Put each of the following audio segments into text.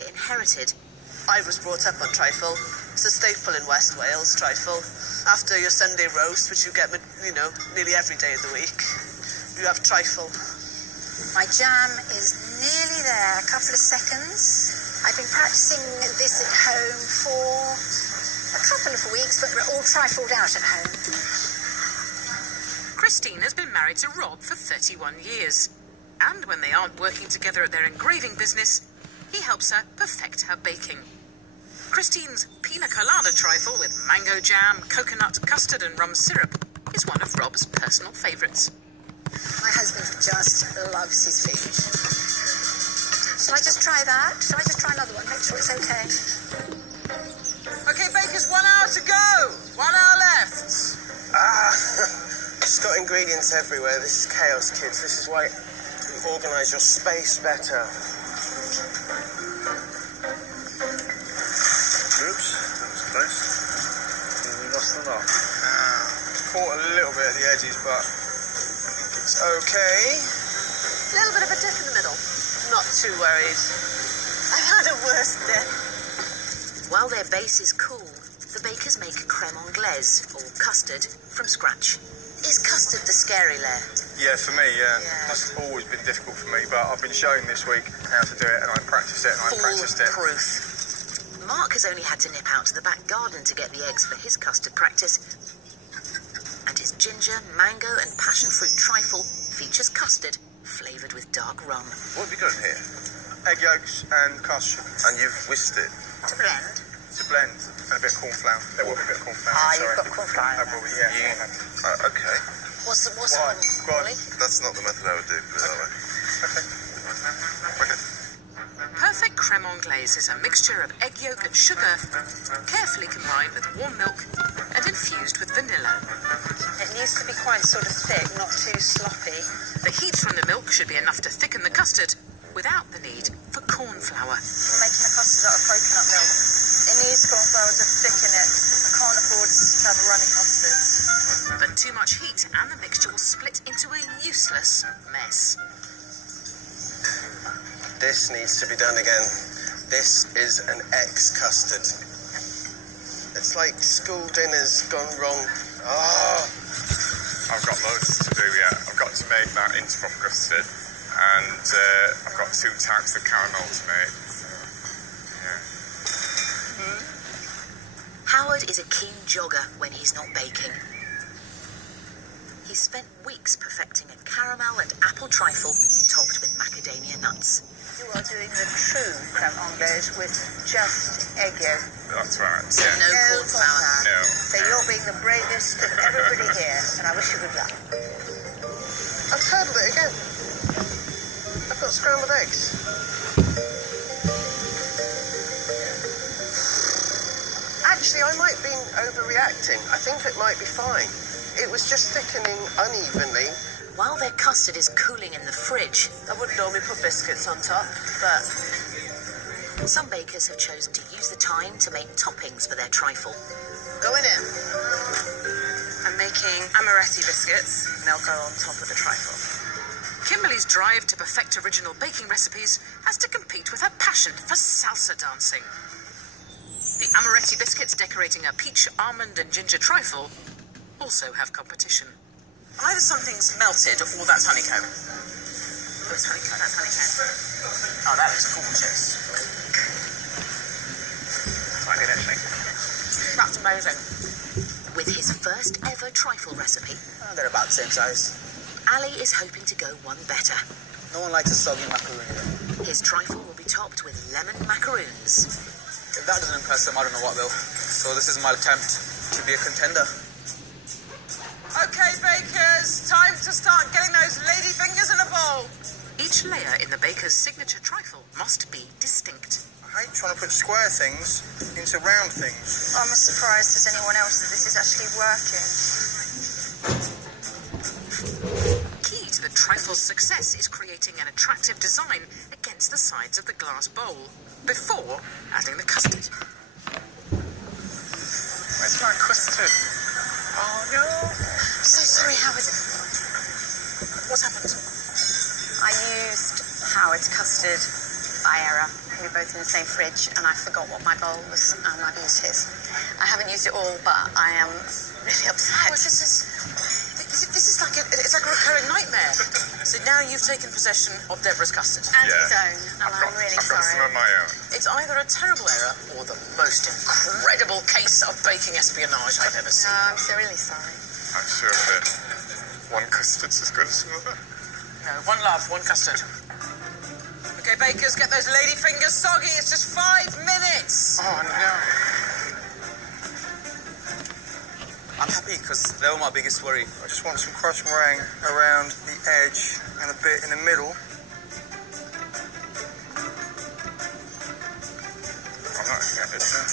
get inherited. I was brought up on trifle. It's a staple in West Wales, trifle. After your Sunday roast, which you get, nearly every day of the week, you have trifle. My jam is nearly there, a couple of seconds. I've been practicing this at home for a couple of weeks, but we're all trifled out at home. Christine has been married to Rob for 31 years. And when they aren't working together at their engraving business, he helps her perfect her baking. Christine's pina colada trifle with mango jam, coconut, custard and rum syrup is one of Rob's personal favourites. My husband just loves his food. Shall I just try that? Shall I just try another one? Make sure it's okay. Okay, bakers, 1 hour to go. 1 hour left. It's got ingredients everywhere. This is chaos, kids. This is why you organise your space better. Oops, that's close. We lost a lot. Caught a little bit at the edges, but it's okay. A little bit of a dip in the middle. Not too worried. I've had a worse dip. While their base is cool, the bakers make creme anglaise, or custard, from scratch. Is custard the scary layer? Yeah, for me, yeah. That's always been difficult for me, but I've been showing this week how to do it, and I practiced it, and I practiced it. Foolproof. Mark has only had to nip out to the back garden to get the eggs for his custard practice, and his ginger, mango and passion fruit trifle features custard flavoured with dark rum. What have you done here? Egg yolks and caster sugar. And you've whisked it? To blend. To blend. And a bit of corn flour. There will be a bit of corn flour. You've got corn flour. No problem, yeah. Okay. What's Go on, on. Wally? That's not the method I would do, put it that way. Okay. Perfect creme anglaise is a mixture of egg yolk and sugar, carefully combined with warm milk and infused with vanilla. It needs to be quite sort of thick, not too sloppy. The heat from the milk should be enough to thicken the custard without the need for corn flour. I'm making a custard out of coconut milk. It needs corn flour to thicken it. I can't afford to have a runny custard. But too much heat and the mixture will split into a useless mess. This needs to be done again. This is an ex-custard. It's like school dinner's gone wrong. Oh. I've got loads to do yet. I've got to make that into proper custard, and I've got 2 types of caramel to make. Howard is a keen jogger when he's not baking. He's spent weeks perfecting a caramel and apple trifle topped with macadamia nuts. You are doing the true creme anglaise with just egg yolk. That's right. So Yeah. no corn flour. No. So you're being the bravest of everybody here, and I wish you good luck. I've curdled it again. I've got scrambled eggs. Actually, I might be overreacting. I think it might be fine. It was just thickening unevenly. While their custard is cooling in the fridge, I wouldn't normally put biscuits on top, but some bakers have chosen to use the time to make toppings for their trifle. going in. I'm making amaretti biscuits, and they'll go on top of the trifle. Kimberly's drive to perfect original baking recipes has to compete with her passion for salsa dancing. The amaretti biscuits decorating a peach, almond and ginger trifle also have competition. Either something's melted or that's honeycomb. That's honeycomb. That's honeycomb. Oh, that looks gorgeous. Quite good, actually. That's amazing. With his first ever trifle recipe, They're about the same size. Ali is hoping to go one better. No one likes a soggy macaroni though. His trifle will be topped with lemon macaroons. If that doesn't impress them, I don't know what will. So this is my attempt to be a contender. Okay, bakers, time to start getting those lady fingers in a bowl. Each layer in the baker's signature trifle must be distinct. I hate trying to put square things into round things. I'm as surprised as anyone else that this is actually working. Key to the trifle's success is creating an attractive design against the sides of the glass bowl before adding the custard. Where's my custard? Oh no! I'm so sorry, Howard. What happened? I used Howard's custard by error. we were both in the same fridge, and I forgot what my bowl was, and I've used his. I haven't used it all, but I am really upset. Well, this is like it's like a recurring nightmare. So now you've taken possession of Deborah's custard. And his own, and I'm really I've got some sorry. of my own. It's either a terrible error or the most incredible case of baking espionage I've ever seen. No, I'm so really sorry. I'm sure that one custard's as good as another. No, one love, one custard. Okay, bakers, get those lady fingers soggy. It's just 5 minutes. Oh, no. I'm happy because they were my biggest worry. I just want some crushed meringue around the edge and a bit in the middle. I'm not going to get this now.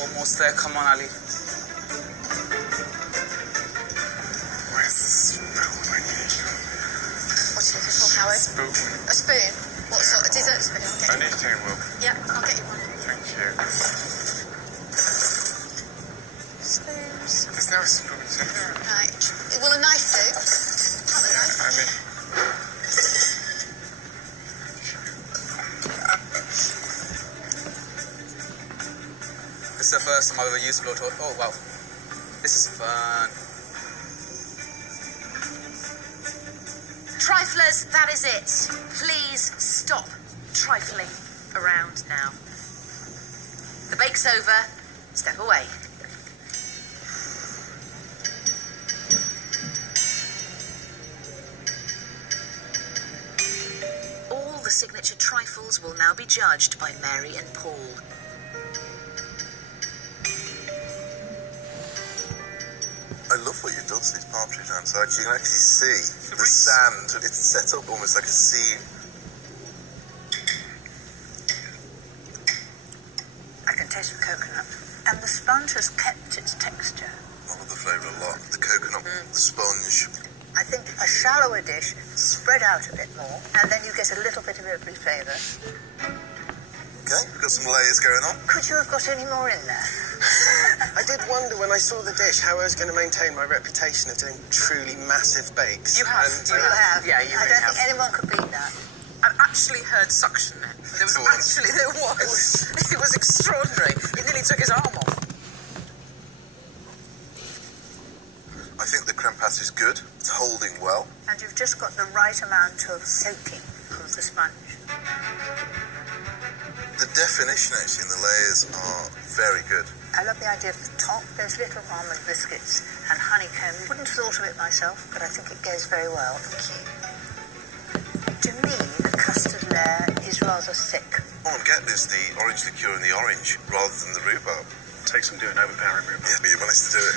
Almost there. Come on, Ali. Where's the spoon? I need you. What are you looking for, Howard? Spoon. A spoon? What sort of dessert spoon? Okay. Anything will. Yeah, I'll get you one. Thank you. Spoons. There's no spoons in here. Right. Will a knife do? Have a knife. I mean, This is the first time I've ever used blowtorch. Oh, wow. This is fun. Triflers, that is it. Please stop trifling around now. The bake's over. Step away. All the signature trifles will now be judged by Mary and Paul. I love what you've done to these palm tree jams. So you can actually see the sand. It's set up almost like a scene. I can taste the coconut. And the sponge has kept its texture. I love the flavour a lot. The coconut, the sponge. I think a shallower dish, spread out a bit more, and then you get a little bit of every flavour. Okay, we've got some layers going on. Could you have got any more in there? I did wonder when I saw the dish how I was going to maintain my reputation of doing truly massive bakes. You have. And, You have. Yeah, you I really don't have. think anyone could beat that. I've actually heard suction then. There was. It was extraordinary. It nearly took his arm off. I think the creme pâte is good. It's holding well. And you've just got the right amount of soaking of the sponge. The definition actually in the layers are very good. I love the idea of the top. Those little almond biscuits and honeycomb. Wouldn't have thought of it myself, but I think it goes very well. Thank you. To me, the custard layer is rather thick. All I'm getting is the orange liqueur and the orange rather than the rhubarb. Takes some doing overpowering rhubarb. Yeah, but you managed to do it.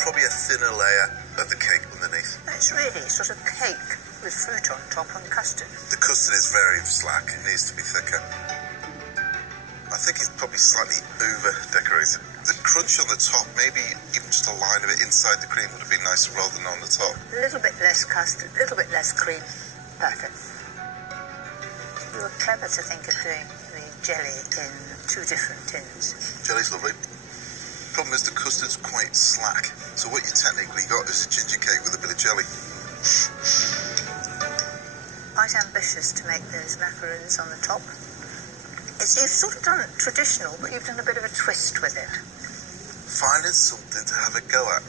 Probably a thinner layer of the cake underneath. It's really sort of cake with fruit on top and custard. The custard is very slack. It needs to be thicker. I think it's probably slightly over-decorated. The crunch on the top, maybe even just a line of it inside the cream would have been nicer rather than on the top. A little bit less custard, a little bit less cream. Perfect. You were clever to think of doing the jelly in 2 different tins. Jelly's lovely. Problem is the custard's quite slack. So what you technically got is a ginger cake with a bit of jelly. Quite ambitious to make those macaroons on the top. You've sort of done it traditional, but you've done a bit of a twist with it. Finding something to have a go at.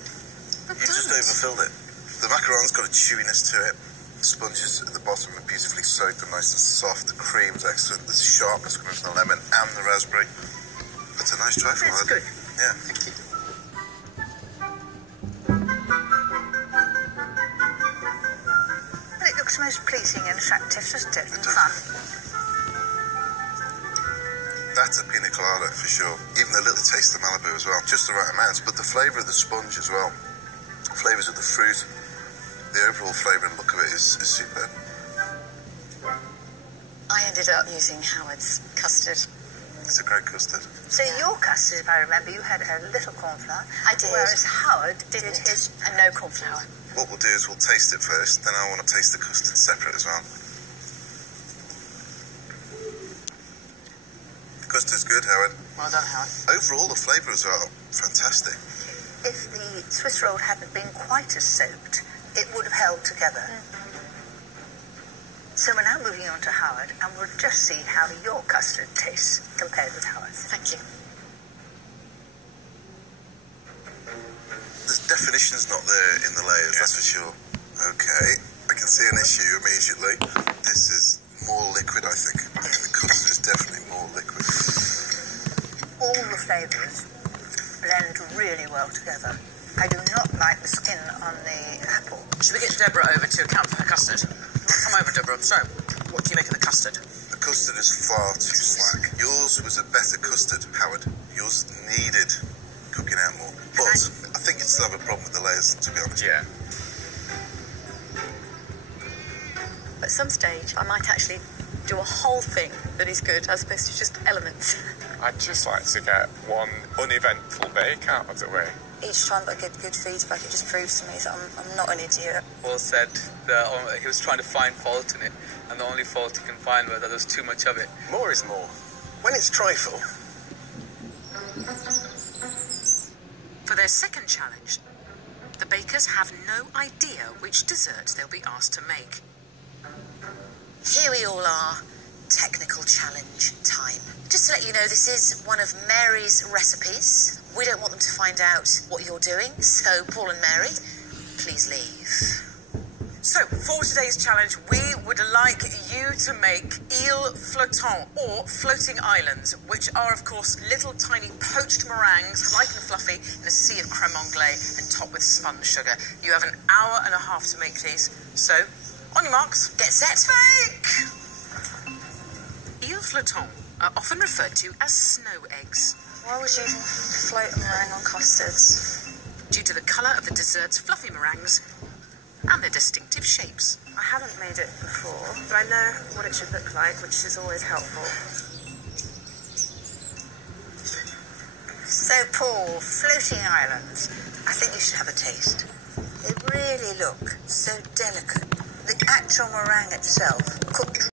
You just overfilled it. The macaron's got a chewiness to it. The sponges at the bottom are beautifully soaked and nice and soft. The cream's excellent. There's sharpness coming from the lemon and the raspberry. It's a nice trifle. It's good. Yeah, thank you. Well, it looks most pleasing and attractive, doesn't it? And fun. That's a pina colada for sure. Even a little taste of Malibu as well. Just the right amount. But the flavour of the sponge as well. Flavours of the fruit. The overall flavour and look of it is superb. I ended up using Howard's custard. It's a great custard. So your custard, if I remember, you had a little cornflour. I did. Whereas Howard did his... And no cornflour. What we'll do is we'll taste it first, then I want to taste the custard separate as well. The custard's good, Howard. Well done, Howard. Overall, the flavour as well, fantastic. if the Swiss roll hadn't been quite as soaked, it would have held together. So we're now moving on to Howard, and we'll just see how your custard tastes compared with Howard's. Thank you. The definition's not there in the layers, that's for sure. Okay, I can see an issue immediately. This is more liquid, I think. I think the custard is definitely more liquid. All the flavours blend really well together. I do not like the skin on the apple. Should we get Deborah over to account for her custard? Come over, Deborah. So, what do you make of the custard? The custard is far too slack. Yours was a better custard, Howard. Yours needed cooking out more. But I think you'd still have a problem with the layers, to be honest. Yeah. At some stage, I might actually do a whole thing that is good as opposed to just elements. I'd just like to get one uneventful bake out of the way. Each time I get good feedback, it just proves to me that I'm not an idiot. Paul said that he was trying to find fault in it, and the only fault he can find was that there was too much of it. More is more. When it's trifle, For their second challenge, the bakers have no idea which dessert they'll be asked to make. Here we all are. Technical challenge time. Just to let you know, this is one of Mary's recipes. We don't want them to find out what you're doing, so Paul and Mary, please leave. So, for today's challenge, we would like you to make île flottante, or floating islands, which are, of course, little tiny poached meringues, light and fluffy, in a sea of creme anglaise and topped with spun sugar. You have an hour and a half to make these. So, on your marks, Get set. bake! Île flottante are often referred to as snow eggs, Why was using floating meringue on custards? due to the colour of the dessert's fluffy meringues and their distinctive shapes. I haven't made it before, but I know what it should look like, which is always helpful. So, Paul, floating islands. I think you should have a taste. They really look so delicate. The actual meringue itself, cooked